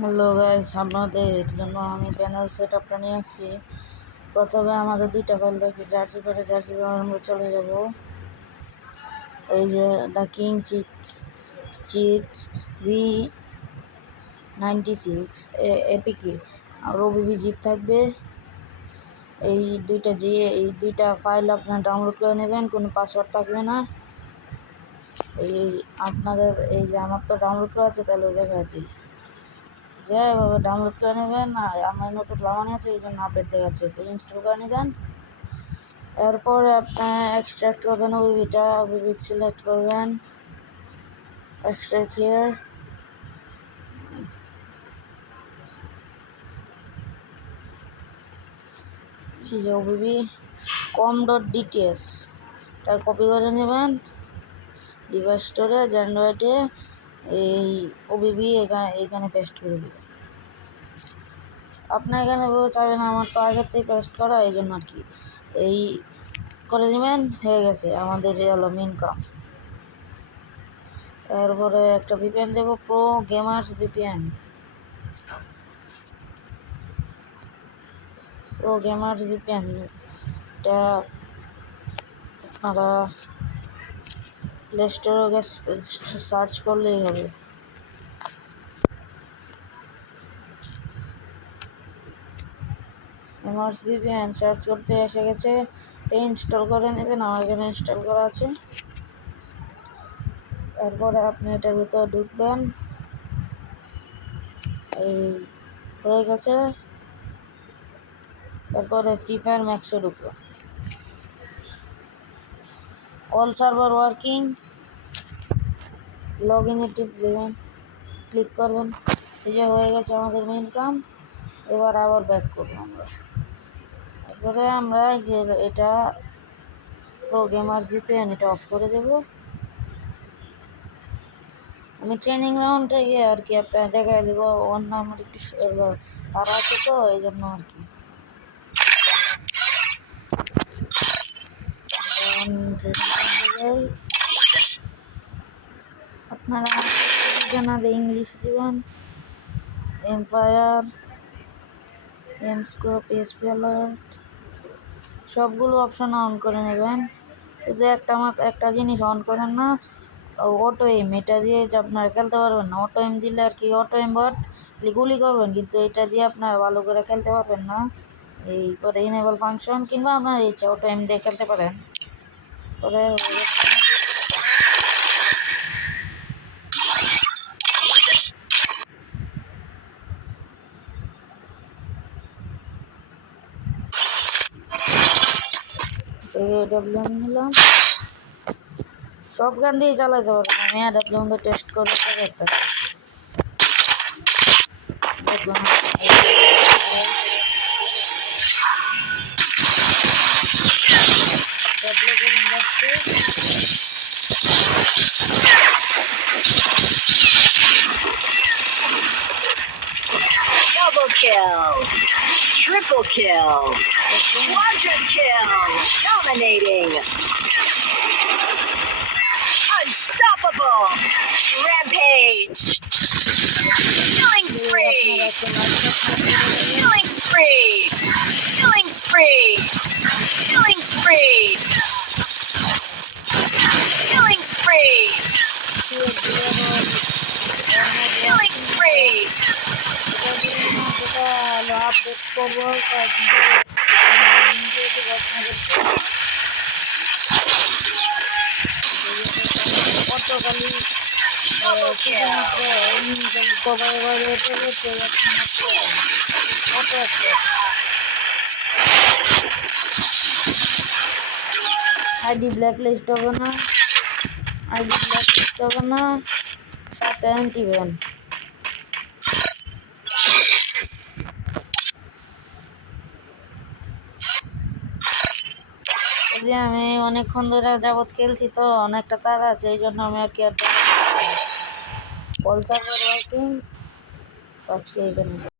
Hello guys, আপনাদের জন্য আমি প্যানেল সেটআপটা নিয়ে আসছি। প্রথমে আমাদের দুইটা ফাইল থাকবে, জার্সি প্যাডে আমরা চলে যাব। এই যে the king cheats V96 APK আর ওবিবি জিপ থাকবে। এই দুইটা ফাইল আপনারা ডাউনলোড করে নেবেন, কোনো পাসওয়ার্ড থাকবে না। আপনাদের এই যে আমার তো ডাউনলোড করা আছে, তাহলে দেখা দিই যে এভাবে ডাউনলোড করে নেবেন। আমার নতুন লাগানো আছে, এই জন্য আপডেট দেখাচ্ছে, ইনস্টল করে নেবেন। এরপরে আপনি এক্সট্রাক্ট করবেন ওবিবি সিলেক্ট করবেন, এক্সট্রাক্ট হিয়ার। এই যে ওবিবি com.dts এটা কপি করে নেবেন ডিভাইস স্টোরেজ অ্যান্ড্রয়েডে। এই ওবিবি এখানে পেস্ট করে দেবেন। আপনার এখানে চাইবেন, আমার তো আগের থেকে পেস্ট করা, এই জন্য আর কি এই করে নেবেন। হয়ে গেছে আমাদের হলো মেন কাম। এরপরে একটা ভিপিএন দেব, প্রো গেমার্স ভিপিএন। এটা আপনারা প্লে স্টোরে সার্চ করলেই হবে। গেমার্স ভিপিএন সার্চ করতে এসে গেছে, ইনস্টল করে নেবেন। আমার এখানে ইনস্টল করা আছে। এরপরে আপনি এটার ভিতরে ঢুকবেন। এই হয়ে গেছে। এরপরে ফ্রি ফায়ার ম্যাক্সে ঢুকবেন, অল সার্ভার ওয়ার্কিং, লগ ইনে টিপ দেবেন, ক্লিক করবেন। এই যে হয়ে গেছে আমাদের মেইন কাম। এবার আবার ব্যাক করবো আমরা। এরপরে আমরা এটা প্রো গেমার্স ভিপিএন এটা অফ করে দেব। আমি ট্রেনিং রাউন্ডে গিয়ে আর কি আপনার দেখাই দেবো। অন্য আমার একটু তারা আছে তো, এই জন্য আর কি। আপনারা জানালে ইংলিশ দিবেন, এমফায়ার, এমস্কোপ, এসপি অ্যালার্ট, সবগুলো অপশন অন করে নেবেন। শুধু একটা জিনিস অন করেন না, অটো এম। এটা দিয়ে যে আপনারা খেলতে পারবেন না। অটো এম দিলে আর কি অটো এম বাট গুলি করবেন, কিন্তু এটা দিয়ে আপনারা ভালো করে খেলতে পারবেন না। এই পরে ইনেবল ফাংশন, কিংবা আপনার ইচ্ছা অটো এম দিয়ে খেলতে পারেন। পরে AWM নিলাম, সব গান দিয়ে চালাতে পারবেন। আমি AWM টেস্ট করে দেখতে দেখলাম। Double kill, triple kill, quadra kill, dominating, unstoppable, rampage, killing spree, killing spree, killing spree, killing spree, killing spree, killing spree. Update করবো কতখালি আইডি ব্ল্যাক লিস্ট হবে না, সাথে অ্যান্টিব্যান। আমি অনেকক্ষণ ধরে যাবৎ খেলছি তো, অনেকটা তাড়া আছে, এই জন্য আমি আর কি অল সার্ভার ওয়ার্কিং আজকে এখানে।